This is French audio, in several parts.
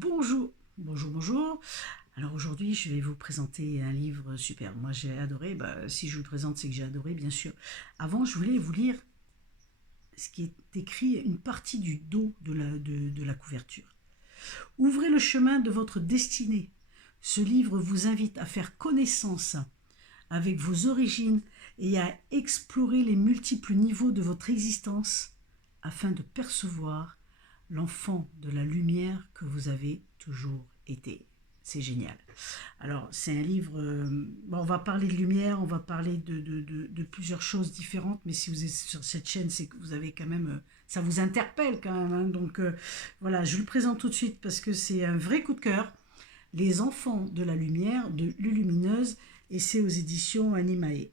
Bonjour, bonjour, bonjour. Alors aujourd'hui, je vais vous présenter un livre super. Moi, j'ai adoré. Si je vous le présente, c'est que j'ai adoré, bien sûr. Avant, je voulais vous lire ce qui est écrit, une partie du dos de la couverture. Ouvrez le chemin de votre destinée. Ce livre vous invite à faire connaissance avec vos origines et à explorer les multiples niveaux de votre existence afin de percevoir l'enfant de la lumière que vous avez toujours été. C'est génial. Alors, c'est un livre. On va parler de lumière, on va parler de plusieurs choses différentes, mais si vous êtes sur cette chaîne, c'est que vous avez quand même. Ça vous interpelle quand même. Hein. Donc, voilà, je vous le présente tout de suite parce que c'est un vrai coup de cœur. Les enfants de la lumière de Lulumineuse, et c'est aux éditions Animae.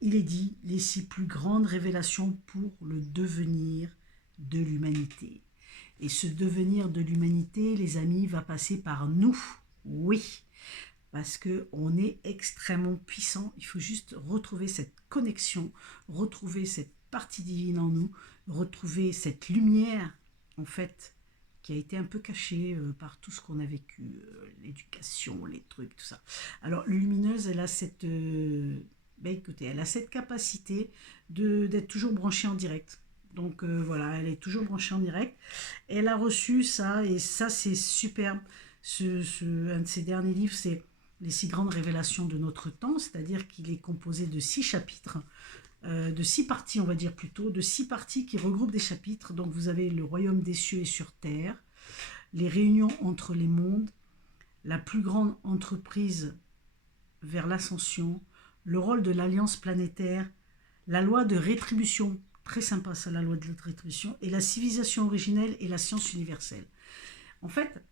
Il est dit les six plus grandes révélations pour le devenir de l'humanité. Et ce devenir de l'humanité, les amis, va passer par nous. Oui, parce qu'on est extrêmement puissant. Il faut juste retrouver cette connexion, retrouver cette partie divine en nous, retrouver cette lumière, en fait, qui a été un peu cachée par tout ce qu'on a vécu, l'éducation, les trucs, tout ça. Alors, Lumineuse, elle a cette... écoutez, elle a cette capacité d'être toujours branchée en direct. Donc voilà, elle est toujours branchée en direct. Elle a reçu ça, et ça c'est superbe. Un de ses derniers livres, c'est Les six grandes révélations de notre temps, c'est-à-dire qu'il est composé de six chapitres, de six parties, on va dire plutôt, de six parties qui regroupent des chapitres. Donc vous avez le royaume des cieux et sur terre, les réunions entre les mondes, la plus grande entreprise vers l'ascension, le rôle de l'alliance planétaire, la loi de rétribution, très sympa ça, la loi de rétribution, et la civilisation originelle et la science universelle. En fait,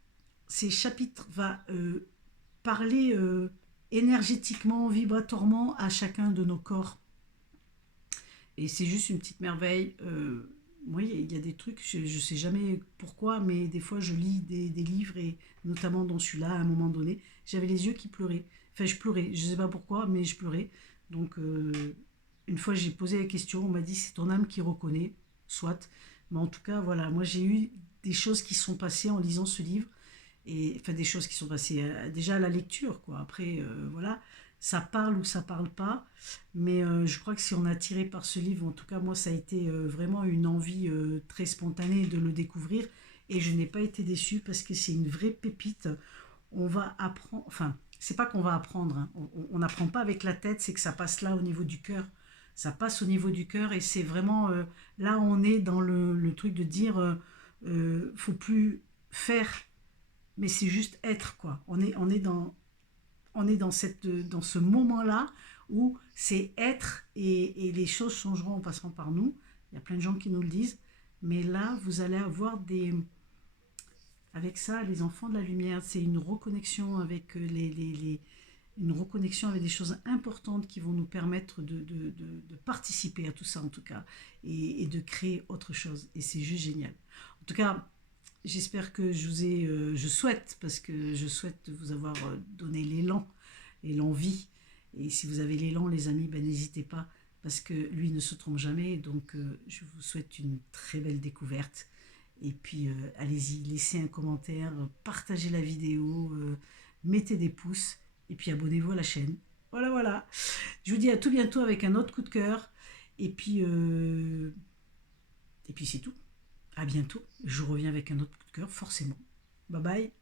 ces chapitres vont parler énergétiquement, vibratoirement à chacun de nos corps. Et c'est juste une petite merveille. Oui, il y a des trucs, je ne sais jamais pourquoi, mais des fois je lis des livres, et notamment dans celui-là, à un moment donné, j'avais les yeux qui pleuraient. Enfin, je pleurais, je ne sais pas pourquoi, mais je pleurais. Donc, une fois j'ai posé la question, on m'a dit c'est ton âme qui reconnaît, soit. Mais en tout cas, voilà, moi j'ai eu des choses qui sont passées en lisant ce livre, et enfin des choses qui sont passées déjà à la lecture, quoi. Après, voilà, ça parle ou ça parle pas, mais je crois que si on est attiré par ce livre, en tout cas moi ça a été vraiment une envie très spontanée de le découvrir, et je n'ai pas été déçue parce que c'est une vraie pépite. On va apprendre, enfin c'est pas qu'on va apprendre, hein. On n'apprend pas avec la tête, c'est que ça passe là au niveau du cœur. Ça passe au niveau du cœur, et c'est vraiment là on est dans le truc de dire faut plus faire, mais c'est juste être, quoi. On est dans ce moment-là où c'est être, et les choses changeront en passant par nous. Il y a plein de gens qui nous le disent, mais là, vous allez avoir des... Avec ça, les enfants de la lumière, c'est une reconnexion avec une reconnexion avec des choses importantes qui vont nous permettre de participer à tout ça, en tout cas, et de créer autre chose. Et c'est juste génial. En tout cas, j'espère que je souhaite, parce que je souhaite vous avoir donné l'élan et l'envie. Et si vous avez l'élan, les amis, n'hésitez pas, parce que lui ne se trompe jamais. Donc, je vous souhaite une très belle découverte. Et puis, allez-y, laissez un commentaire, partagez la vidéo, mettez des pouces, et puis abonnez-vous à la chaîne. Voilà, voilà. Je vous dis à tout bientôt avec un autre coup de cœur. Et puis, c'est tout. À bientôt. Je reviens avec un autre coup de cœur, forcément. Bye bye.